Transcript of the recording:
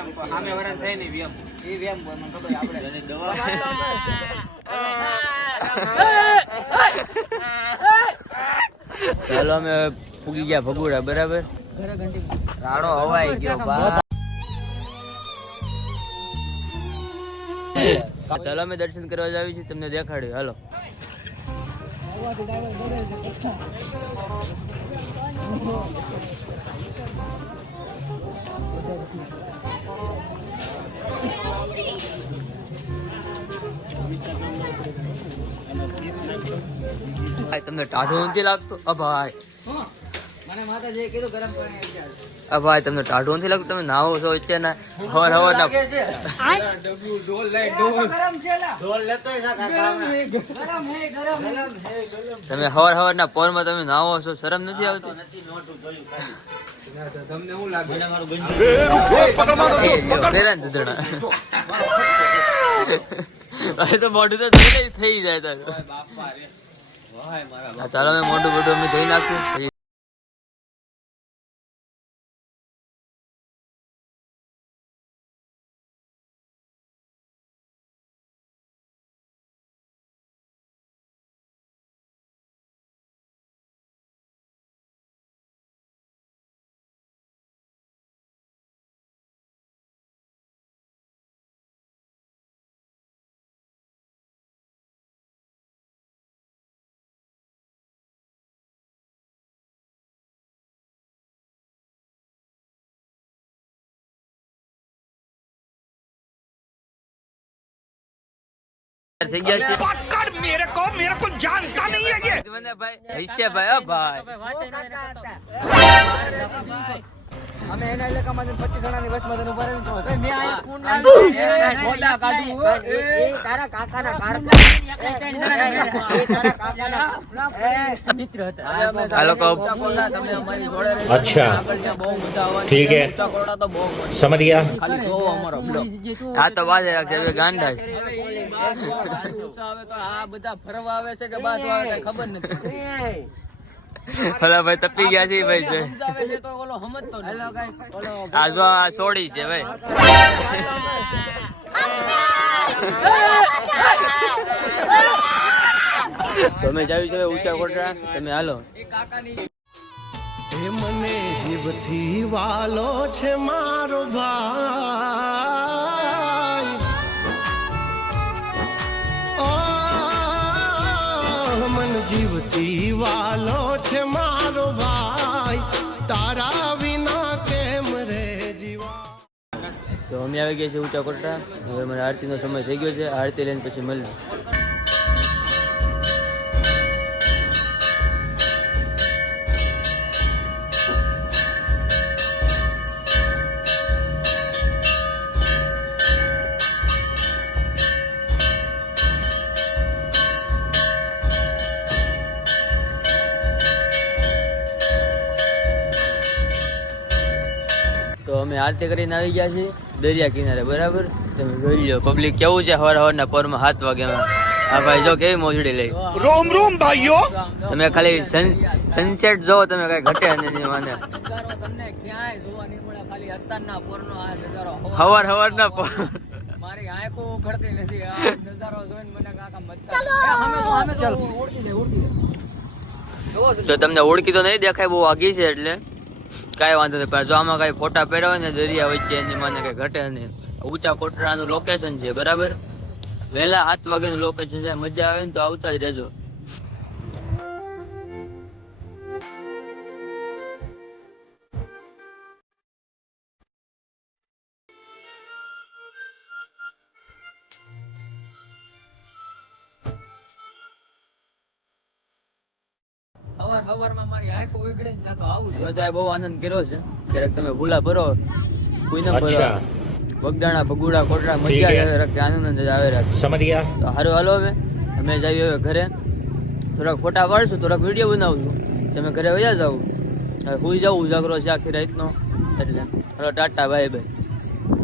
સામે વરાન થાય ને વેમ એ વેમ મને ખબર આપણે દવા ચાલો અમે પૂગી ગયા ભગુડા બરાબર રાણો હવાઈ ગયો ચાલો અમે દર્શન કરવા જાવી છીએ તમને દેખાડ્યું હાલો તમને ટાઢું નથી લાગતું ભાઈ મને માતાજીએ કીધું ગરમ પાણી આવી જાય ભાઈ તમને ટાઢું નથી લાગતું તમે નાવો છો વચ્ચે ના હવાર હવાર ના ઢોલ લઈ ઢોલ લેતો તમે હવાર હવાર ના પોર માં તમે નાવો છો શરમ નથી આવતી તમને શું લાગે તો મોઢું તો થઈ જાય ચાલો મેં મોઢું મોઢું અમે ધોઈ નાખ્યું થઈ ગયા છે પકડ मेरे को जानता नहीं है ये મને ભાઈ હૈસે ભાઈ ઓ ભાઈ અમે એના ઇલાકામાં 25 જણાની બસમાં ઉભા રહીને તો મે આ કોણ ફોટા કાઢું એ તારા કાકાના મિત્ર હતા હાલો કહો તમે અમારી જોડે રહી अच्छा બહુ મજા આવવાની ठीक है કોટા તો બહુ समझ गया ખાલી જોવો અમારો બ્લોગ આ તો વાજે રાખશે હવે ગાંડા છે આવે તો આ બધા ફરવા આવે છે કે બાદ આવે કઈ ખબર નથી ભલા ભાઈ તપી ગયા છે ભાઈ છે સમજાવે છે તો ઓલો સમજતો નથી ઓલો આ જો આ સોડી છે ભાઈ તમે જાવી છે ઊંચા કોટરા તમે હાલો એ કાકાની મને જીવથી વાલો છે મારો ભાઈ મન જીવથી વાલો છે મારો ભાઈ તારા વિના કેમ રે જીવા તો અમે આવી ગયા છે ઊંચા કોટરા હવે મને આરતીનો સમય થઈ ગયો છે આરતી લઈને પછી મળીએ તો અમે આરતી કરીને આવી ગયા છીએ દરિયા કિનારે બરાબર તમે જોઈ લો પબ્લિક કેવું છે હવાર હવારના પોરમાં 7 વાગ્યામાં આ ભાઈ જો કેવી મોજડી લઈ रोम रोम भाइयों તમે ખાલી સનસેટ જો તમે કઈ ઘટે નહીં મને તમને ક્યાંય જોવા નહીં મળે ખાલી અત્યારના પોરનો આ નજારો હવારના પોર મારી આંખો ઉઘડતી નથી આ નજારો જોઈને મને કાકા મચ્છા જો તમને ઓળખી તો નહીં દેખાય બહુ આગી છે એટલે કાંઈ વાંધો નહીં પણ જો આમાં કાંઈ ફોટા પહેર્યા હોય ને દરિયા વચ્ચે એની મને કઈ ઘટે નહીં ઊંચા કોટરાનું લોકેશન છે બરાબર વહેલા 7 વાગ્યાનું લોકેશન છે મજા આવે ને તો આવતા જ રહેજો બધાએ બહુ આનંદ કર્યો છે ક્યારેક તમે ભૂલા ભરો કોઈને ભરો બગદાણા ભગુડા કોટરા મજા આવે આનંદ જ આવે રાખે समझ गया તો હારું હાલો અમે જઈએ હવે ઘરે થોડાક ફોટા પાડશું થોડાક વિડીયો બનાવશું તમે ઘરે વયા જાવ હવે સુઈ જાવ ઉજાગરો છે આખી રાતનો એટલે હાલો ટાટા બાય બાય